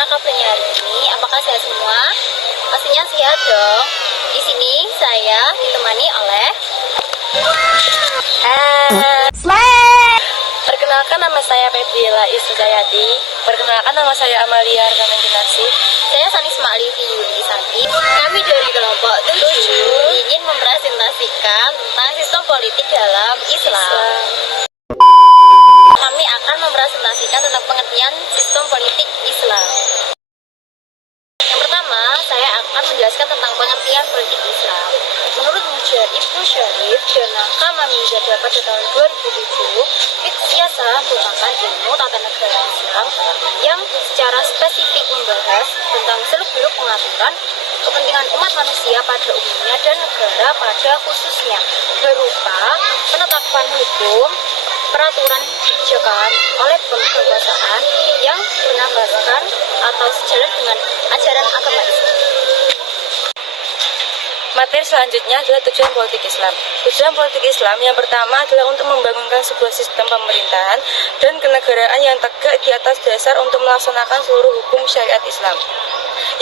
Gimana kabarnya hari ini? Apakah sehat semua? Pastinya sehat dong. Di sini saya ditemani oleh Perkenalkan, nama saya Febriela Isudayati. Perkenalkan, nama saya Amalia Ramenginasi. Saya Sanisma Alifi Yulisati. Kami dari kelompok 7 ingin mempresentasikan tentang sistem politik dalam Islam. Kami akan mempresentasikan tentang pengertian sistem politik Islam. Yang pertama, saya akan menjelaskan tentang pengertian politik Islam. Menurut Mujar Ibnu Syarif dan Nakama Mizada pada tahun 2007, Fiqh merupakan ilmu tata negara Islam yang secara spesifik membahas tentang seluk-beluk pengaturan kepentingan umat manusia pada umumnya dan negara pada khususnya, berupa penetapan hukum, peraturan kebijakan oleh kekuasaan yang berdasarkan atau sejalan dengan ajaran agama Islam. Materi selanjutnya adalah tujuan politik Islam. Tujuan politik Islam yang pertama adalah untuk membangunkan sebuah sistem pemerintahan dan kenegaraan yang tegak di atas dasar untuk melaksanakan seluruh hukum syariat Islam.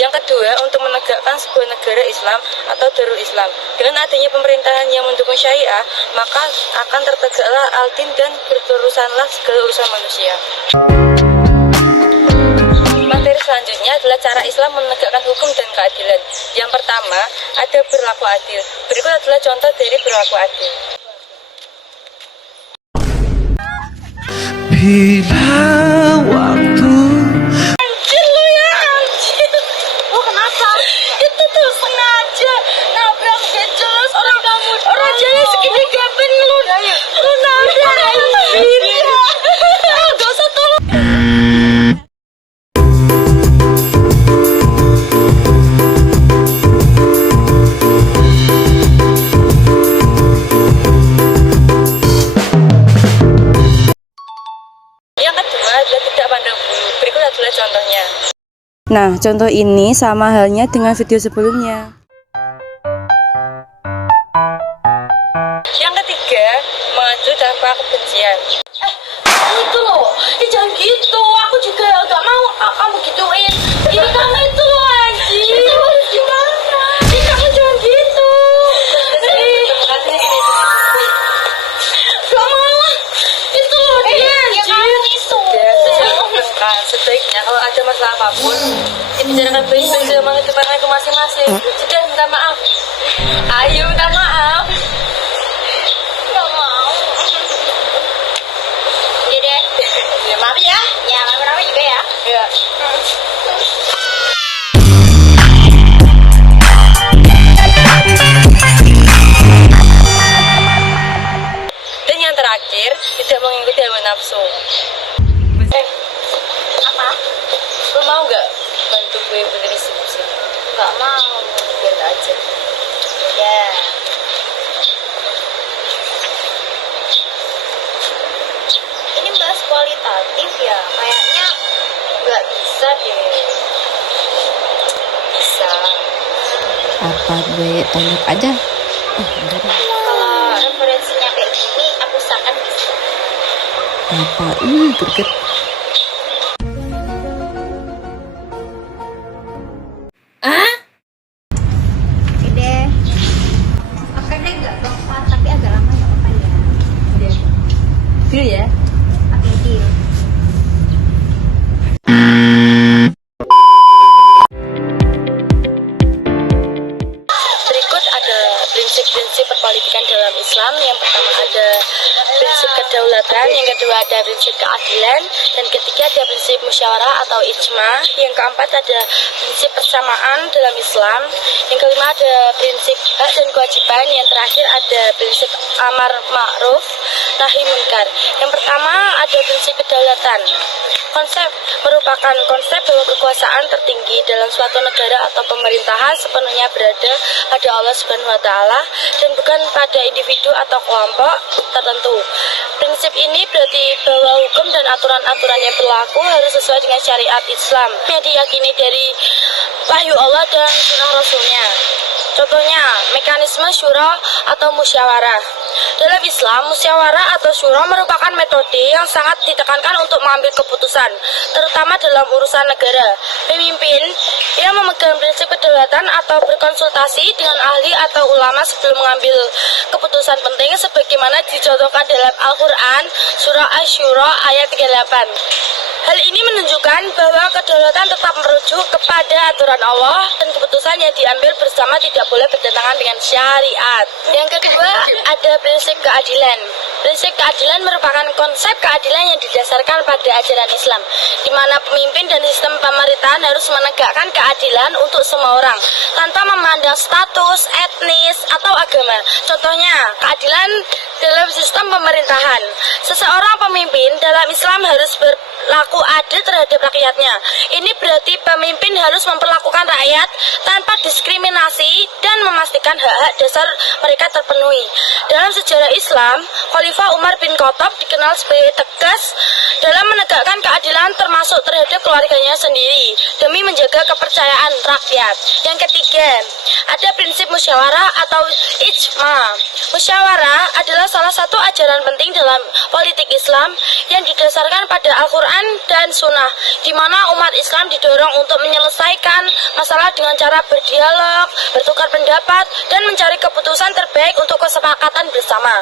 Yang kedua, untuk menegakkan sebuah negara Islam atau Darul Islam. Dengan adanya pemerintahan yang mendukung syariah, maka akan tertegaklah al-din dan berterusanlah segala urusan manusia. Materi selanjutnya adalah cara Islam menegakkan hukum dan keadilan. Yang pertama, ada berlaku adil. Berikut adalah contoh dari berlaku adil. Bila waktu Anjir lu ya, anjir. Oh, kenapa? Itu tuh sengaja nabrak gak jelas orang jalan segini gaben lu nabrak anjir. Gak usah tolong. Yang kedua adalah tidak pandang bulu. Berikut adalah contohnya. Nah, contoh ini sama halnya dengan video sebelumnya. Yang ketiga, mengadu tanpa kebencian. Itu loh, jangan gitu. Aku juga gak mau kamu gituin. Ini kamu itu loh, anjing. Itu harus gimana? Ini kamu jangan gitu. Gak mau. Itu loh dia, anjing. Sebaiknya kalau ada masalah apapun dibicarakan baik-baik sama kehidupan masing-masing. Sudah, minta maaf. Ayo minta maaf. Gak mau. Udah deh. Ya maaf ya. Ya, maaf juga ya. Ya. Dan yang terakhir, tidak mengikuti hawa nafsu. Apa? Lu mau gak bantu gue benerin skripsi? Gak mau. Biar aja. Ya. Ini bahas kualitatif ya. Kayaknya gak bisa deh. Bisa. Apa gue tanya aja? Enggak deh. Kalau referensinya kayak gini, aku usahakan bisa. Apa? Greget. Oke deh. Oke deh, gak apa-apa. Tapi agak lama gak apa-apa ya. Deal ya? Oke, deal. Berikut ada prinsip-prinsip perpolitikan dalam Islam. Yang pertama ada prinsip kedaulatan, yang kedua ada prinsip keadilan, dan ketiga ada prinsip musyawarah atau ijma. Yang keempat ada prinsip persamaan dalam Islam. Yang kelima ada prinsip hak dan kewajiban. Yang terakhir ada prinsip amar ma'ruf nahi munkar. Yang pertama ada prinsip kedaulatan. Konsep merupakan konsep bahwa kekuasaan tertinggi dalam suatu negara atau pemerintahan sepenuhnya berada pada Allah Subhanahu wa taala dan bukan pada individu atau kelompok tertentu. Prinsip ini berarti bahwa hukum dan aturan-aturan yang berlaku harus sesuai dengan syariat Islam yang diyakini dari wahyu Allah dan sunnah Rasulnya. Contohnya, mekanisme syura atau musyawarah. Dalam Islam, musyawarah atau syura merupakan metode yang sangat ditekankan untuk mengambil keputusan, terutama dalam urusan negara. Pemimpin yang memegang prinsip kedaulatan atau berkonsultasi dengan ahli atau ulama sebelum mengambil keputusan penting sebagaimana dicontohkan dalam Al-Quran, surah Asy-Syura ayat 38. Hal ini menunjukkan bahwa kedaulatan tetap merujuk kepada aturan Allah dan keputusan yang diambil bersama tidak boleh bertentangan dengan syariat. Yang kedua, ada prinsip keadilan. Prinsip keadilan merupakan konsep keadilan yang didasarkan pada ajaran Islam, di mana pemimpin dan sistem pemerintahan harus menegakkan keadilan untuk semua orang, tanpa memandang status, etnis, atau agama. Contohnya, keadilan dalam sistem pemerintahan. Seseorang pemimpin dalam Islam harus berlaku adil terhadap rakyatnya. Ini berarti pemimpin harus memperlakukan rakyat tanpa diskriminasi dan memastikan hak-hak dasar mereka terpenuhi. Dalam sejarah Islam, Khalifah Umar bin Khattab dikenal sebagai tegas dalam menegakkan keadilan termasuk terhadap keluarganya sendiri demi menjaga kepercayaan rakyat. Yang ketiga, ada prinsip musyawarah atau ijma. Musyawarah adalah salah satu ajaran penting dalam politik Islam yang didasarkan pada Al-Quran dan Sunnah, di mana umat Islam didorong untuk menyelesaikan masalah dengan cara berdialog, bertukar pendapat, dan mencari keputusan terbaik untuk kesepakatan bersama.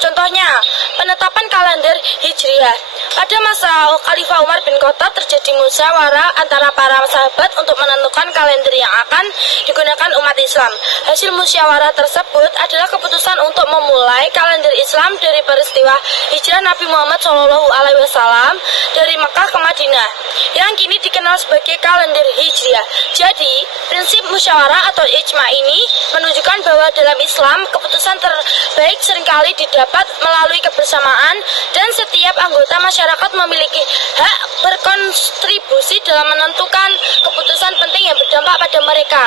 Contohnya, penetapan kalender Hijriah. Pada masa Khalifah Umar bin Khattab terjadi musyawarah antara para sahabat untuk menentukan kalender yang akan digunakan umat Islam. Hasil musyawarah tersebut adalah keputusan untuk memulai kalender Islam dari peristiwa hijrah Nabi Muhammad SAW dari Mekah ke Madinah, yang kini dikenal sebagai kalender Hijriah. Jadi, prinsip musyawarah atau ijma ini menunjukkan bahwa dalam Islam keputusan terbaik seringkali didapat melalui kebersamaan dan setiap anggota masyarakat memiliki hak berkontribusi dalam menentukan keputusan penting yang berdampak pada mereka.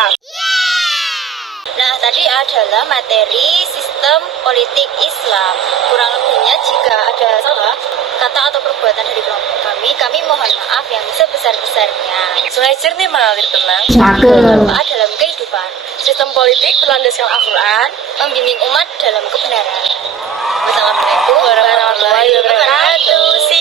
Nah, tadi adalah materi sistem politik Islam. Kurang lebihnya jika ada salah kata atau perbuatan dari kelompok kami mohon maaf yang sebesar-besarnya. Sungai jernih mengalir tenang. Bermanfaat dalam kehidupan. Sistem politik berlandaskan Al-Quran, Membimbing umat dalam kebenaran. Wassalamualaikum warahmatullahi wabarakatuh.